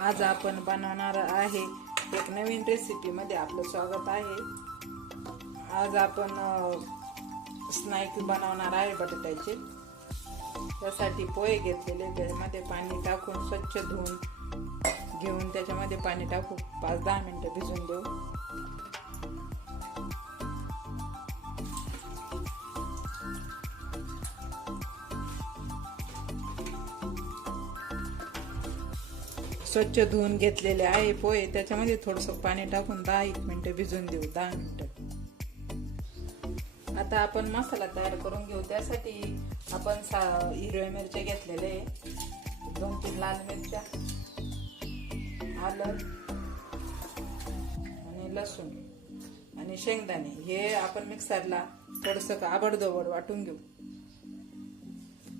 आज आपण बनवणार आहे एक नवीन रेसिपी मध्ये आपलं स्वागत आहे। आज आपण स्नॅक बनवणार आहे बटाट्याचे। त्यासाठी पोहे घेतलेले, त्यामध्ये पाणी टाकून स्वच्छ धुवून घेऊन त्याच्यामध्ये पाणी टाकून 5-10 मिनिटं भिजून देऊ। स्वच्छ धुवून घेतलेले आहे पोहे, त्याच्यामध्ये थोडंसं पाणी टाकून 10 मिनिटं भिजून देऊ। 10 मिनिटं। आता आपण मसाला तयार करून घेऊ। त्यासाठी आपण हिरव्या मिरच्या घेतलेले, 2-3 लाल मिरच्या, आलं आणि लसूण आणि शेंगदाणे हे आपण मिक्सरला थोडंसं आबडधोबड वाटून घेऊ।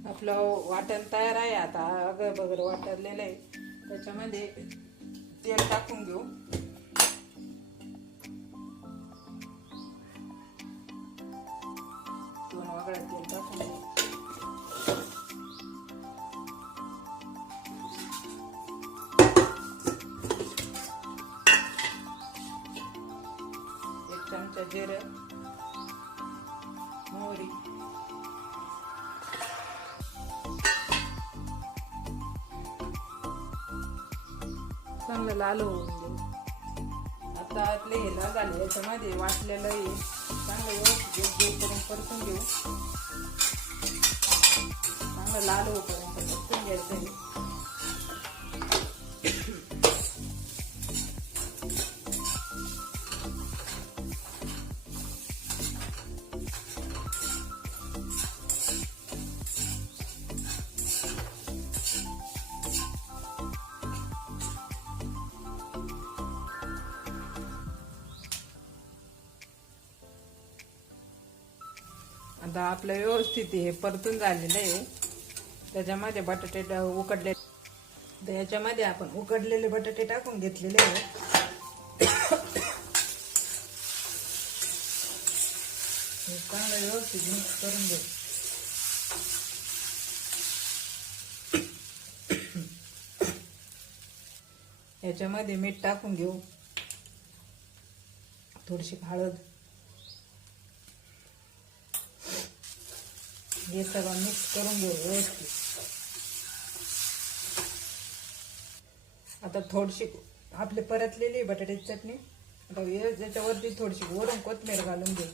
आपलं वाटण तयार आहे। आता अगं बगर वाटलेलं आहे, त्याच्यामध्ये तेल टाकून घेऊ। दोन वगळ्या तेल टाकून घेऊ। एक चमचा जिरं, मोहरी, चांगलं लाल होऊन देऊ। आता आपले हे लाल झाले, याच्यामध्ये वाटलेलं हे चांगलं व्यवस्थित करून परतून घेऊ। चांगलं लाल होईपर्यंत परतून घ्यायचं आहे। आता आपलं व्यवस्थित हे परतून झालेलं आहे। त्याच्यामध्ये बटाटे उकडले, तर याच्यामध्ये आपण उकडलेले बटाटे टाकून घेतलेले आहे। चांगलं व्यवस्थित मिक्स करून घेऊ। याच्यामध्ये मीठ टाकून घेऊ, थोडीशी हळद, हे सगळं मिक्स करून घेऊ व्यवस्थित। आता थोडीशी आपले परतलेली बटाट्याची चटणी, आता याच्यावरती थोडीशी वरून कोथिंबीर घालून घेऊ।